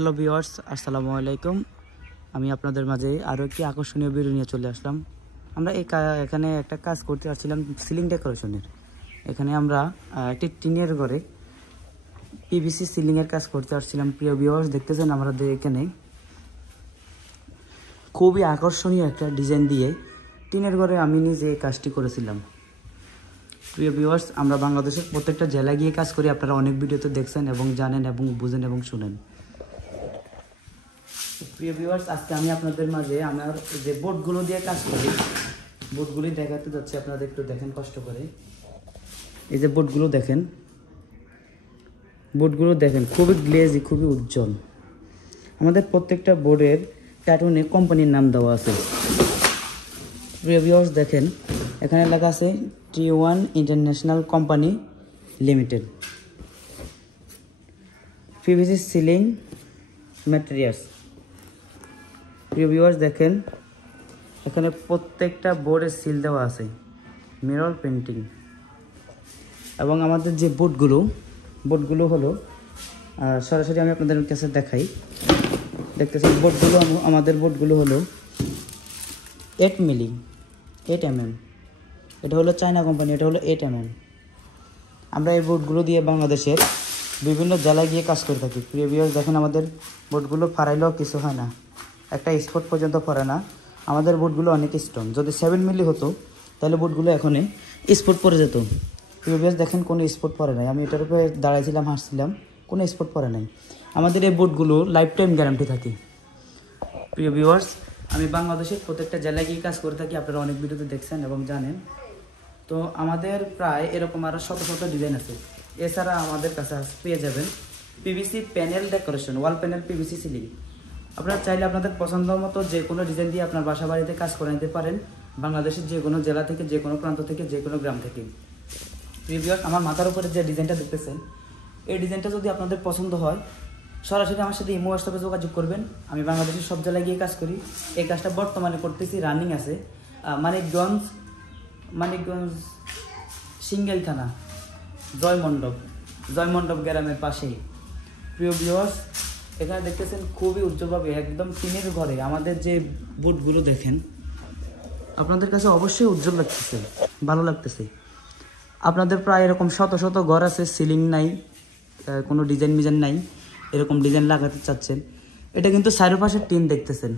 Hello viewers, আসসালামু আলাইকুম। আমি আপনাদের মাঝে আরও একটি আকর্ষণীয় ভিডিও নিয়ে চলে আসলাম। আমরা এখানে একটা কাজ করতে আসছিলাম সিলিং ডেকোরেশনের। এখানে আমরা একটি টিনের ঘরে পিভিসি সিলিংয়ের কাজ করতে আসছিলাম। প্রিয় ভিউয়ার্স, দেখতেছেন আমাদের এখানে খুবই আকর্ষণীয় একটা ডিজাইন দিয়ে টিনের ঘরে আমি নিজে এই কাজটি করেছিলাম। প্রিয় ভিউয়ার্স, আমরা বাংলাদেশের প্রত্যেকটা জেলায় গিয়ে কাজ করি। আপনারা অনেক ভিডিওতে দেখছেন এবং জানেন এবং বুঝেন এবং শুনেন। প্রিয় ভিউয়ার্স, আজকে আমি আপনাদের মাঝে আমার যে বোর্ডগুলো দিয়ে কাজ করি বোর্ডগুলি দেখাতে যাচ্ছি। আপনারা একটু দেখেন কষ্ট করে। এই যে বোর্ডগুলো দেখেন খুবই গ্লেজি, খুবই উজ্জ্বল। আমাদের প্রত্যেকটা বোর্ডের কার্টুনে কোম্পানির নাম দেওয়া আছে। প্রিয় ভিউয়ার্স, দেখেন এখানে লেখা আছে T1 international company limited, PVC ceiling materials. প্রিয় ভিউয়ার্স, দেখেন এখানে প্রত্যেকটা বোর্ডে সিল দেওয়া আছে, মিরর পেন্টিং। এবং আমাদের যে বোর্ডগুলো হলো সরাসরি আমি আপনাদের কাছে দেখাই। দেখতেছেন আমাদের বোর্ডগুলো হলো 8 মিলি 8 mm। এটা হলো চায়না কোম্পানি, এটা হলো 8 mm। আমরা এই বোর্ডগুলো দিয়ে বাংলাদেশের বিভিন্ন জেলায় গিয়ে কাজ করে থাকি। প্রিয় ভিউয়ার্স, দেখেন আমাদের বোর্ডগুলো ফারাইলেও কিছু হয় না, একটা স্পট পর্যন্ত পড়ে না। আমাদের বোর্ডগুলো অনেক স্ট্রং। যদি 7 মিলি হতো তাহলে বোর্ডগুলো এখনই স্পট পড়ে যেত। প্রিয় ভিউয়ার্স, দেখেন কোনো স্পট পড়ে নাই। আমি এটার উপরে দাঁড়াইছিলাম, হাসছিলাম, কোনো স্পট পড়ে নাই। আমাদের এই বোর্ডগুলো লাইফ টাইম গ্যারান্টি থাকে। প্রিয় ভিউয়ার্স, আমি বাংলাদেশের প্রত্যেকটা জেলায় গিয়ে কাজ করে থাকি। আপনারা অনেক ভিডিওতে দেখছেন এবং জানেন। তো আমাদের প্রায় এরকম আরও শত শত ডিজাইন আছে। এছাড়া আমাদের কাছে পেয়ে যাবেন পিভিসি প্যানেল ডেকোরেশন, ওয়াল প্যানেল পিভিসি সিলিং। আপনারা চাইলে আপনাদের পছন্দ মতো যে কোনো ডিজাইন দিয়ে আপনার বাসা বাড়িতে কাজ করে নিতে পারেন, বাংলাদেশের যে কোনো জেলা থেকে, যে কোনো প্রান্ত থেকে, যে কোনো গ্রাম থেকে। প্রিয় ভিউয়ার্স, আমার মাথার উপরে যে ডিজাইনটা দেখতেছেন, এই ডিজাইনটা যদি আপনাদের পছন্দ হয় সরাসরি আমার সাথে ইমো হোয়াটসঅ্যাপে যোগাযোগ করবেন। আমি বাংলাদেশের সব জেলায় গিয়ে কাজ করি। এই কাজটা বর্তমানে করতেছি, রানিং আছে মানিকগঞ্জ সিঙ্গেল থানা, জয়মণ্ডপ গ্রামের পাশেই। প্রিয় ভিউয়ার্স, এখানে দেখতেছেন খুবই উজ্জ্বলভাবে একদম টিনের ঘরে আমাদের যে বোর্ডগুলো দেখেন, আপনাদের কাছে অবশ্যই উজ্জ্বল লাগতেছে, ভালো লাগতেছে। আপনাদের প্রায় এরকম শত শত ঘর আছে, সিলিং নাই, কোনো ডিজাইন নাই, এরকম ডিজাইন লাগাতে চাচ্ছেন। এটা কিন্তু চারপাশের টিন দেখতেছেন।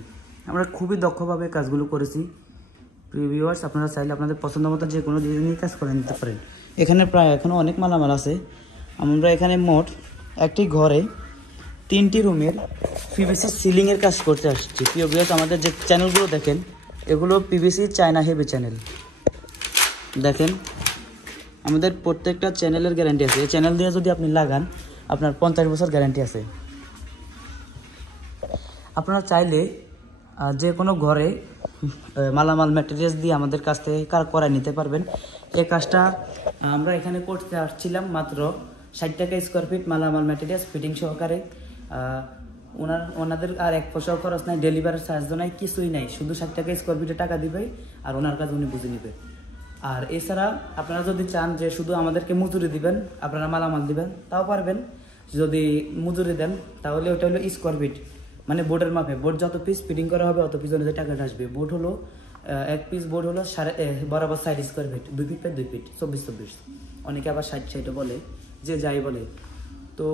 আমরা খুবই দক্ষভাবে কাজগুলো করেছি। প্রিয় ভিউয়ার্স, আপনারা চাইলে আপনাদের পছন্দ মতো যে কোনো ডিজাইন নিয়ে কাজ করে নিতে পারেন। এখানে প্রায় এখনও অনেক মালামাল আছে। আমরা এখানে মোট একটি ঘরে 3টি রুমের পিভিসি সিলিংয়ের কাজ করতে আসছি। প্রিয় ভিউয়ার্স, আমাদের যে চ্যানেলগুলো দেখেন এগুলো পিভিসি চায়না হেভি চ্যানেল। দেখেন আমাদের প্রত্যেকটা চ্যানেলের গ্যারান্টি আছে। এই চ্যানেল দিয়ে যদি আপনি লাগান আপনার 50 বছর গ্যারান্টি আছে। আপনারা চাইলে যে কোনো ঘরে মালামাল ম্যাটেরিয়ালস দিয়ে আমাদের কাছ থেকে করায় নিতে পারবেন। এই কাজটা আমরা এখানে করতে আসছিলাম মাত্র 60 টাকা স্কোয়ার ফিট, মালামাল ম্যাটেরিয়ালস ফিটিং সহকারে। ওনাদের আর 1 পয়সাও খরচ নাই, ডেলিভারি চার্জও নাই, কিছুই নাই। শুধু 60 টাকা স্কোয়ার ফিটে টাকা দিবে আর ওনার কাজ উনি বুঝে নেবে। আর এছাড়া আপনারা যদি চান যে শুধু আমাদেরকে মজুরি দিবেন, আপনারা মালামাল দিবেন, তাও পারবেন। যদি মজুরি দেন তাহলে ওটা হলো স্কোয়ার ফিট, মানে বোর্ডের মাপে। বোর্ড যত পিস ফিটিং করা হবে অত পিস অনুযায়ী টাকাটা আসবে। বোর্ড হলো 1 পিস বোর্ড হলো বরাবর 60 square feet, 2 feet by 2 feet, 24 অনেকে আবার 60 বলে, যে যাই বলে। তো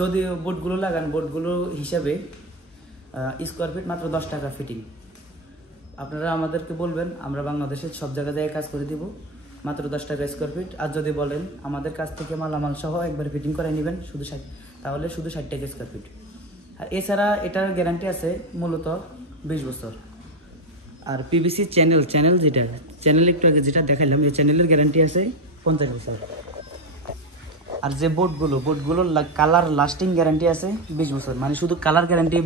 যদি বোর্ডগুলো লাগান, বোর্ডগুলো হিসাবে স্কোয়ার ফিট মাত্র 10 টাকা ফিটিং। আপনারা আমাদেরকে বলবেন, আমরা বাংলাদেশের সব জায়গায় কাজ করে দিব মাত্র 10 টাকা স্কোয়ার ফিট। আর যদি বলেন আমাদের কাছ থেকে মালামাল সহ একবার ফিটিং করে নেবেন শুধু 60, তাহলে শুধু 60 টাকা স্কোয়ার ফিট। আর এছাড়া এটার গ্যারান্টি আছে মূলত 20 বছর। আর পিভিসি চ্যানেল চ্যানেল একটু আগে যেটা দেখাইলাম, এই চ্যানেলের গ্যারান্টি আছে 50 বছর। আর যে বোর্ডগুলো কালার লাস্টিং গ্যারান্টি আছে 20 বছর, মানে শুধু কালার গ্যারান্টি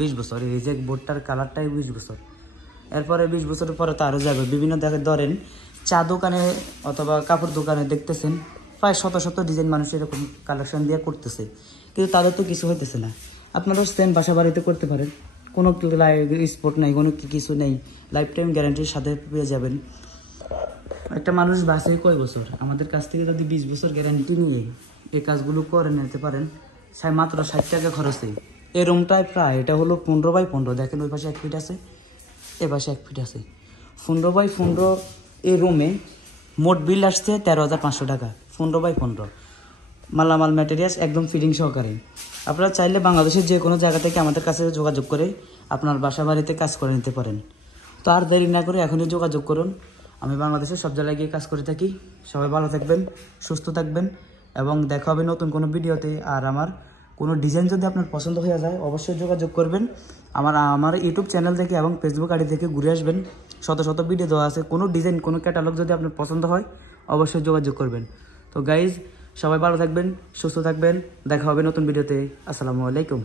20 বছর। এই যে বোর্ডটার কালারটাই 20 বছর। এরপরে 20 বছরের পরে তো আরও যাবে। বিভিন্ন ধরেন চা দোকানে অথবা কাপড় দোকানে দেখতেছেন প্রায় শত শত ডিজাইন মানুষ এরকম কালেকশন দিয়ে করতেছে, কিন্তু তাদের তো কিছু হইতেছে না। আপনারাও সেম বাসা বাড়িতে করতে পারেন, কোনো স্পট নাই, কোনো কিছু নেই, লাইফ টাইম গ্যারান্টির সাথে পেয়ে যাবেন। একটা মানুষ বাঁচে কয় বছর? আমাদের কাছ থেকে যদি 20 বছর গ্যারান্টি নিয়ে এই কাজগুলো করে নিতে পারেন মাত্র 60 টাকা খরচে, এই রুমটায় প্রায় এটা হলো 15x15, দেখেন ওই পাশে 1 ফিট আছে, এ পাশে 1 ফিট আছে। 15x15 এই রুমে মোট বিল আসছে 13,500 টাকা। 15x15 মালামাল ম্যাটেরিয়ালস একদম ফিটিং সহকারে। আপনারা চাইলে বাংলাদেশের যে কোনো জায়গা থেকে আমাদের কাছে যোগাযোগ করে আপনার বাসা বাড়িতে কাজ করে নিতে পারেন। তো আর দেরি না করে এখনই যোগাযোগ করুন। আমি বাংলাদেশের সব জায়গায় গিয়ে কাজ করে থাকি। সবাই ভালো থাকবেন, সুস্থ থাকবেন এবং দেখা হবে নতুন কোনো ভিডিওতে। আর আমার কোনো ডিজাইন যদি আপনার পছন্দ হয়ে যায় অবশ্যই যোগাযোগ করবেন। আমার ইউটিউব চ্যানেল থেকে এবং ফেসবুক আইডি থেকে ঘুরে আসবেন, শত শত ভিডিও দেওয়া আছে। কোনো ডিজাইন, কোনো ক্যাটালগ যদি আপনার পছন্দ হয় অবশ্যই যোগাযোগ করবেন। তো গাইজ, সবাই ভালো থাকবেন, সুস্থ থাকবেন, দেখা হবে নতুন ভিডিওতে। আসসালামু আলাইকুম।